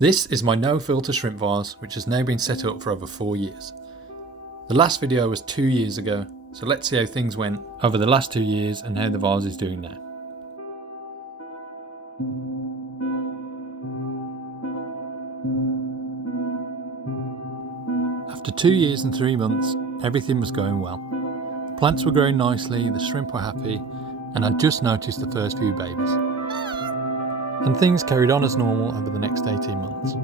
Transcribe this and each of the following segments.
This is my no filter shrimp vase, which has now been set up for over 4 years. The last video was 2 years ago, so let's see how things went over the last 2 years and how the vase is doing now. After 2 years and 3 months, everything was going well. The plants were growing nicely, the shrimp were happy, and I'd just noticed the first few babies. And things carried on as normal over the next 18 months.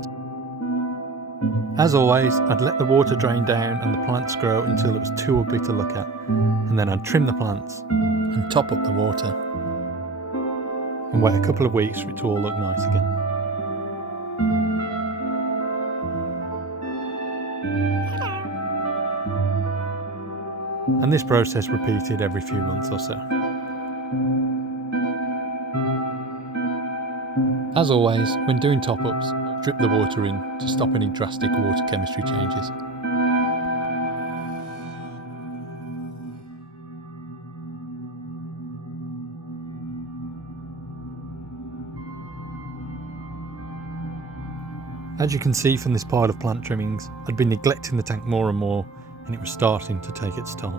As always, I'd let the water drain down and the plants grow until it was too ugly to look at, and then I'd trim the plants and top up the water and wait a couple of weeks for it to all look nice again. And this process repeated every few months or so. As always, when doing top-ups, drip the water in to stop any drastic water chemistry changes. As you can see from this pile of plant trimmings, I'd been neglecting the tank more and more, and it was starting to take its toll.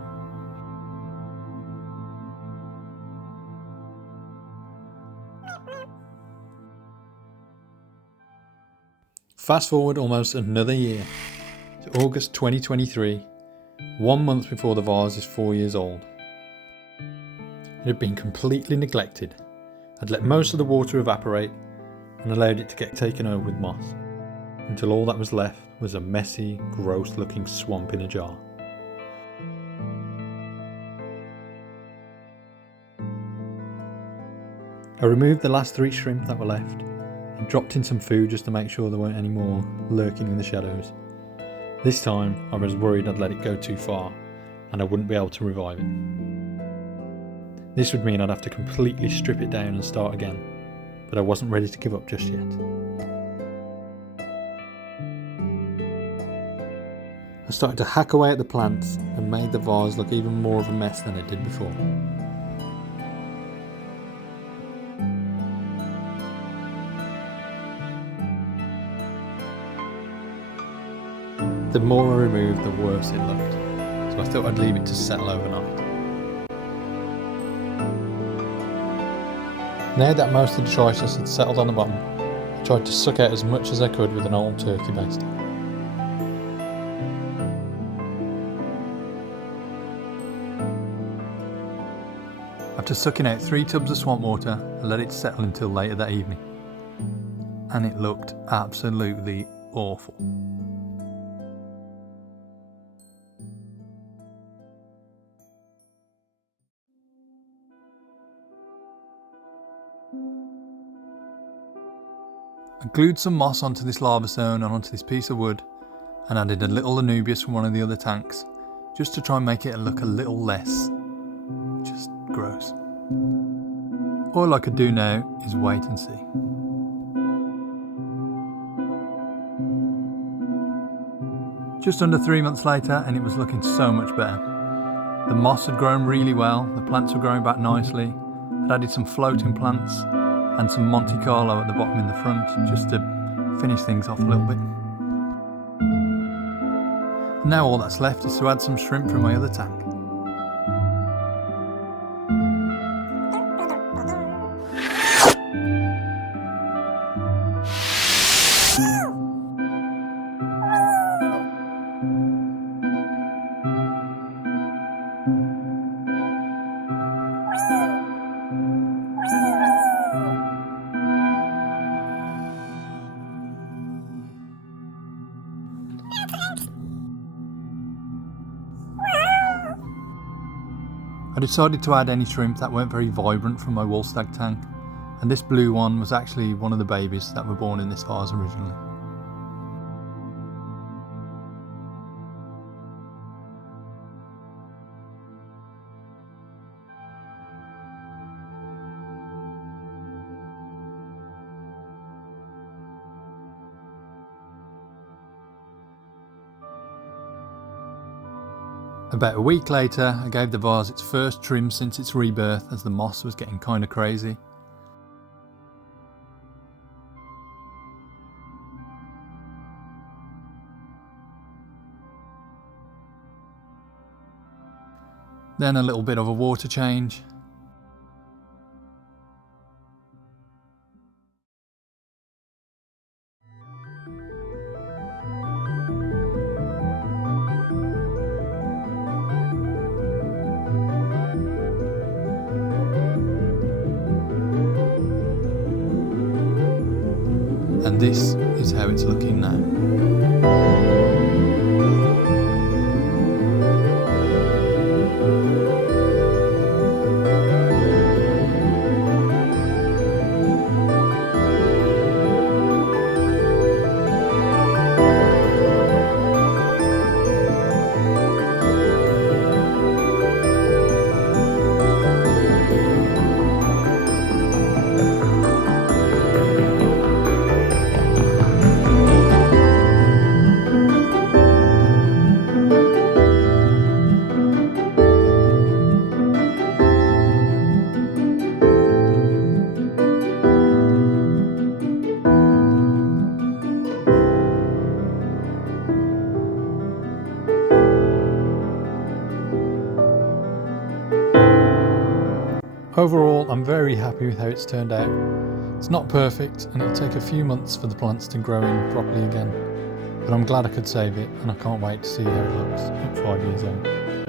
Fast forward almost another year to August 2023, 1 month before the vase is 4 years old. It had been completely neglected. I'd let most of the water evaporate and allowed it to get taken over with moss, until all that was left was a messy, gross looking swamp in a jar. I removed the last 3 shrimp that were left and dropped in some food just to make sure there weren't any more lurking in the shadows. This time I was worried I'd let it go too far and I wouldn't be able to revive it. This would mean I'd have to completely strip it down and start again, but I wasn't ready to give up just yet. I started to hack away at the plants and made the vase look even more of a mess than it did before. The more I removed, the worse it looked, so I thought I'd leave it to settle overnight. Now that most of the detritus had settled on the bottom, I tried to suck out as much as I could with an old turkey baster. After sucking out 3 tubs of swamp water, I let it settle until later that evening, and it looked absolutely awful. I glued some moss onto this lava stone and onto this piece of wood and added a little Anubias from one of the other tanks just to try and make it look a little less just gross. All I could do now is wait and see. Just under 3 months later and it was looking so much better. The moss had grown really well, the plants were growing back nicely. I'd added some floating plants and some Monte Carlo at the bottom in the front just to finish things off a little bit. Now all that's left is to add some shrimp from my other tank. I decided to add any shrimp that weren't very vibrant from my wall stag tank, and this blue one was actually one of the babies that were born in this vase originally. About a week later, I gave the vase its first trim since its rebirth as the moss was getting kinda crazy. Then a little bit of a water change. And this is how it's looking now. Overall, I'm very happy with how it's turned out. It's not perfect and it'll take a few months for the plants to grow in properly again, but I'm glad I could save it and I can't wait to see how it looks at 5 years old.